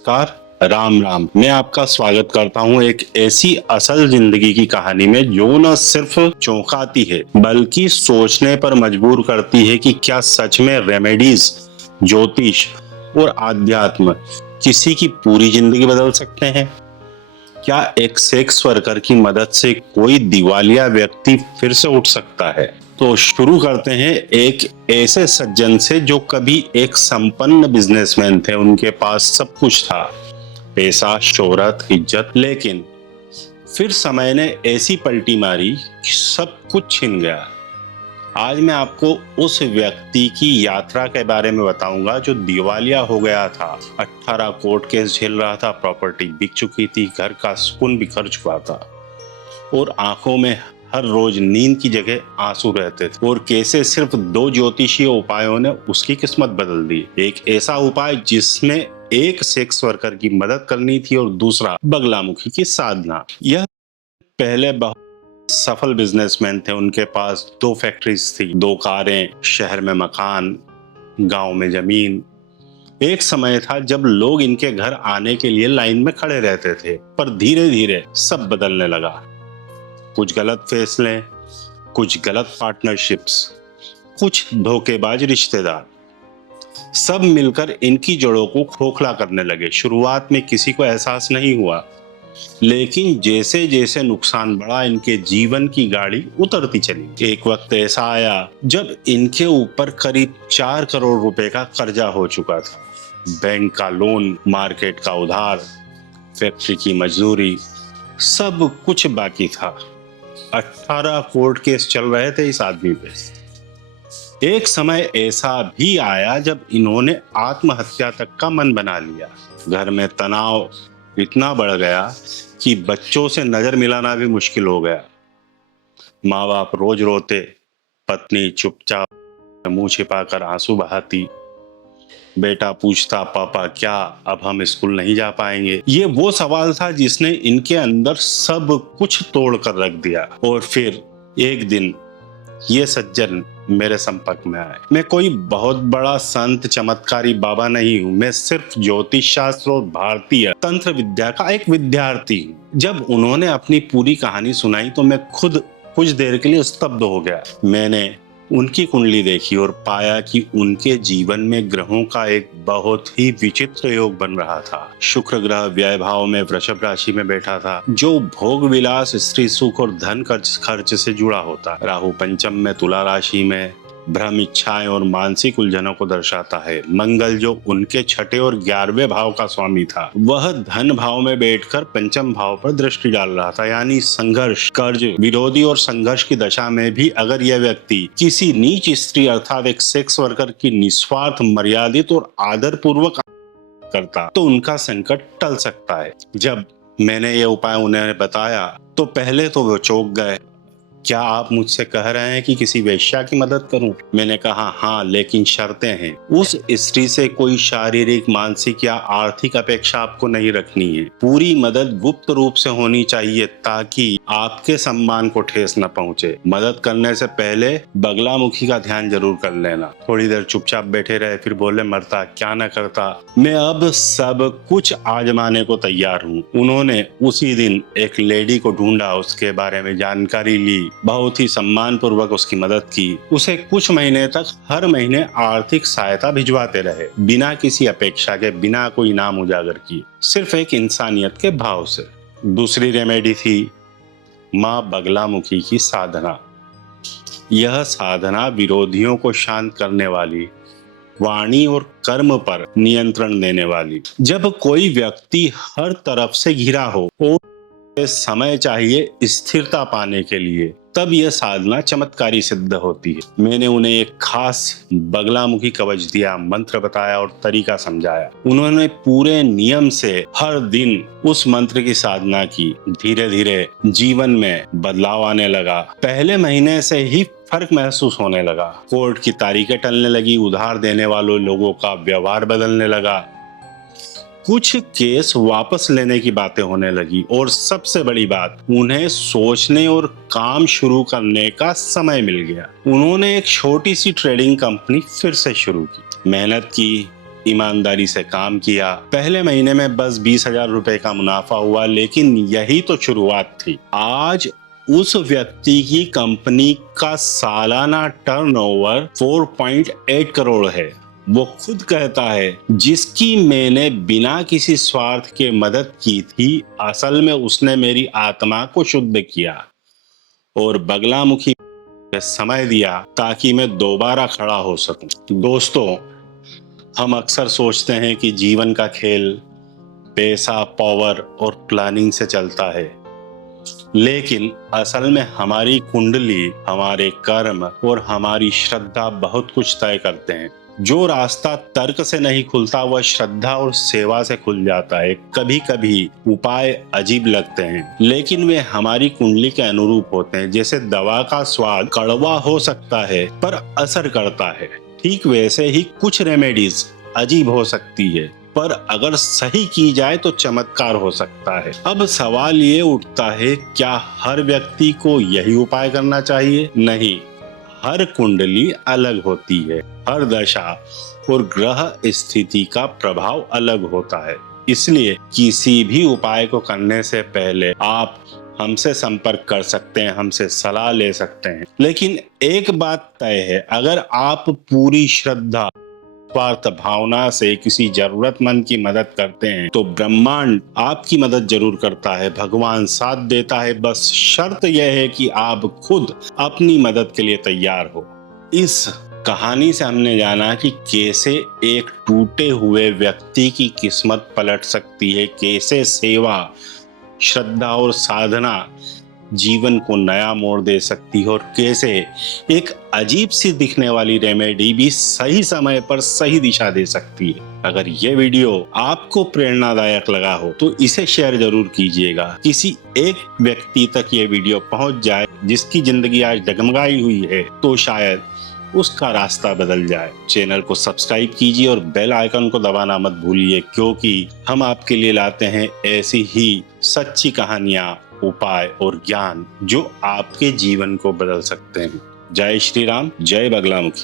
नमस्कार, राम राम। मैं आपका स्वागत करता हूं एक ऐसी असल जिंदगी की कहानी में जो न सिर्फ चौंकाती है बल्कि सोचने पर मजबूर करती है कि क्या सच में रेमेडीज, ज्योतिष और आध्यात्म किसी की पूरी जिंदगी बदल सकते हैं। क्या एक सेक्स वर्कर की मदद से कोई दिवालिया व्यक्ति फिर से उठ सकता है। तो शुरू करते हैं एक ऐसे सज्जन से जो कभी एक संपन्न बिजनेसमैन थे। उनके पास सब कुछ था, पैसा, शोहरत, इज्जत, लेकिन फिर समय ने ऐसी पलटी मारी कि सब कुछ छिन गया। आज मैं आपको उस व्यक्ति की यात्रा के बारे में बताऊंगा जो दिवालिया हो गया था, 18 कोर्ट केस झेल रहा था, प्रॉपर्टी बिक चुकी थी, घर का सुकून बिखर चुका था और आंखों में हर रोज नींद की जगह आंसू रहते थे। और कैसे सिर्फ 2 ज्योतिषीय उपायों ने उसकी किस्मत बदल दी। एक ऐसा उपाय जिसमें एक सेक्स वर्कर की मदद करनी थी और दूसरा बगलामुखी की साधना। यह पहले बहुत सफल बिजनेसमैन थे। उनके पास 2 फैक्ट्रीज थी, 2 कारें, शहर में मकान, गांव में जमीन। एक समय था जब लोग इनके घर आने के लिए लाइन में खड़े रहते थे, पर धीरे धीरे सब बदलने लगा। कुछ गलत फैसले, कुछ गलत पार्टनरशिप्स, कुछ धोखेबाज रिश्तेदार, सब मिलकर इनकी जड़ों को खोखला करने लगे। शुरुआत में किसी को एहसास नहीं हुआ, लेकिन जैसे जैसे नुकसान बढ़ा इनके जीवन की गाड़ी उतरती चली। एक वक्त ऐसा आया जब इनके ऊपर करीब 4 करोड़ रुपए का कर्जा हो चुका था। बैंक का लोन, मार्केट का उधार, फैक्ट्री की मजदूरी, सब कुछ बाकी था। 18 कोर्ट केस चल रहे थे इस आदमी पे। एक समय ऐसा भी आया जब इन्होंने आत्महत्या तक का मन बना लिया। घर में तनाव इतना बढ़ गया कि बच्चों से नजर मिलाना भी मुश्किल हो गया। माँ बाप रोज रोते, पत्नी चुपचाप मुंह छिपाकर आंसू बहाती। बेटा पूछता, पापा क्या अब हम स्कूल नहीं जा पाएंगे। ये वो सवाल था जिसने इनके अंदर सब कुछ तोड़ कर रख दिया। और फिर एक दिन ये सज्जन मेरे संपर्क में आए। मैं कोई बहुत बड़ा संत चमत्कारी बाबा नहीं हूँ, मैं सिर्फ ज्योतिष शास्त्र और भारतीय तंत्र विद्या का एक विद्यार्थी हूँ। जब उन्होंने अपनी पूरी कहानी सुनाई तो मैं खुद कुछ देर के लिए स्तब्ध हो गया। मैंने उनकी कुंडली देखी और पाया कि उनके जीवन में ग्रहों का एक बहुत ही विचित्र योग बन रहा था। शुक्र ग्रह व्यय भाव में वृषभ राशि में बैठा था, जो भोग विलास, स्त्री सुख और धन खर्च से जुड़ा होता। राहु पंचम में तुला राशि में भ्रम, इच्छाएं और मानसिक उलझनों को दर्शाता है। मंगल जो उनके 6ठे और 11वें भाव का स्वामी था, वह धन भाव में बैठकर पंचम भाव पर दृष्टि डाल रहा था। यानी संघर्ष, कर्ज, विरोधी और संघर्ष की दशा में भी अगर यह व्यक्ति किसी नीच स्त्री अर्थात एक सेक्स वर्कर की निस्वार्थ, मर्यादित और आदर पूर्वक करता तो उनका संकट टल सकता है। जब मैंने ये उपाय उन्हें बताया तो पहले तो वो चौंक गए। क्या आप मुझसे कह रहे हैं कि किसी वेश्या की मदद करूं? मैंने कहा हाँ, लेकिन शर्तें हैं। उस स्त्री से कोई शारीरिक, मानसिक या आर्थिक अपेक्षा आपको नहीं रखनी है। पूरी मदद गुप्त रूप से होनी चाहिए ताकि आपके सम्मान को ठेस न पहुंचे। मदद करने से पहले बगलामुखी का ध्यान जरूर कर लेना। थोड़ी देर चुपचाप बैठे रहे, फिर बोले, मरता क्या न करता, मैं अब सब कुछ आजमाने को तैयार हूँ। उन्होंने उसी दिन एक लेडी को ढूंढा, उसके बारे में जानकारी ली, बहुत ही सम्मान पूर्वक उसकी मदद की। उसे कुछ महीने तक हर महीने आर्थिक सहायता भिजवाते रहे, बिना किसी अपेक्षा के, बिना कोई नाम उजागर किए, सिर्फ एक इंसानियत के भाव से। दूसरी रेमेडी थी माँ बगलामुखी की साधना। यह साधना विरोधियों को शांत करने वाली, वाणी और कर्म पर नियंत्रण देने वाली। जब कोई व्यक्ति हर तरफ से घिरा हो और समय चाहिए स्थिरता पाने के लिए, तब यह साधना चमत्कारी सिद्ध होती है। मैंने उन्हें एक खास बगलामुखी कवच दिया, मंत्र बताया और तरीका समझाया। उन्होंने पूरे नियम से हर दिन उस मंत्र की साधना की। धीरे धीरे जीवन में बदलाव आने लगा। पहले महीने से ही फर्क महसूस होने लगा। कोर्ट की तारीखें टलने लगी, उधार देने वालों लोगों का व्यवहार बदलने लगा, कुछ केस वापस लेने की बातें होने लगी और सबसे बड़ी बात, उन्हें सोचने और काम शुरू करने का समय मिल गया। उन्होंने एक छोटी सी ट्रेडिंग कंपनी फिर से शुरू की, मेहनत की, ईमानदारी से काम किया। पहले महीने में बस 20,000 रुपए का मुनाफा हुआ, लेकिन यही तो शुरुआत थी। आज उस व्यक्ति की कंपनी का सालाना टर्नओवर 4.8 करोड़ है। वो खुद कहता है, जिसकी मैंने बिना किसी स्वार्थ के मदद की थी, असल में उसने मेरी आत्मा को शुद्ध किया और बगलामुखी समय दिया ताकि मैं दोबारा खड़ा हो सकूं। दोस्तों, हम अक्सर सोचते हैं कि जीवन का खेल पैसा, पावर और प्लानिंग से चलता है, लेकिन असल में हमारी कुंडली, हमारे कर्म और हमारी श्रद्धा बहुत कुछ तय करते हैं। जो रास्ता तर्क से नहीं खुलता, वह श्रद्धा और सेवा से खुल जाता है। कभी कभी उपाय अजीब लगते हैं, लेकिन वे हमारी कुंडली के अनुरूप होते हैं। जैसे दवा का स्वाद कड़वा हो सकता है पर असर करता है, ठीक वैसे ही कुछ रेमेडीज अजीब हो सकती है, पर अगर सही की जाए तो चमत्कार हो सकता है। अब सवाल ये उठता है, क्या हर व्यक्ति को यही उपाय करना चाहिए? नहीं, हर कुंडली अलग होती है, हर दशा और ग्रह स्थिति का प्रभाव अलग होता है। इसलिए किसी भी उपाय को करने से पहले आप हमसे संपर्क कर सकते हैं, हमसे सलाह ले सकते हैं। लेकिन एक बात तय है, अगर आप पूरी श्रद्धा, स्वार्थ भावना से किसी जरूरतमंद की मदद करते हैं तो ब्रह्मांड आपकी मदद जरूर करता है, भगवान साथ देता है। बस शर्त यह है कि आप खुद अपनी मदद के लिए तैयार हो। इस कहानी से हमने जाना कि कैसे एक टूटे हुए व्यक्ति की किस्मत पलट सकती है, कैसे सेवा, श्रद्धा और साधना जीवन को नया मोड़ दे सकती है, और कैसे एक अजीब सी दिखने वाली रेमेडी भी सही समय पर सही दिशा दे सकती है। अगर ये वीडियो आपको प्रेरणादायक लगा हो तो इसे शेयर जरूर कीजिएगा। किसी एक व्यक्ति तक ये वीडियो पहुंच जाए जिसकी जिंदगी आज डगमगाई हुई है, तो शायद उसका रास्ता बदल जाए। चैनल को सब्सक्राइब कीजिए और बेल आइकन को दबाना मत भूलिए, क्योंकि हम आपके लिए लाते हैं ऐसी ही सच्ची कहानियां, उपाय और ज्ञान जो आपके जीवन को बदल सकते हैं। जय श्री राम, जय बगलामुखी।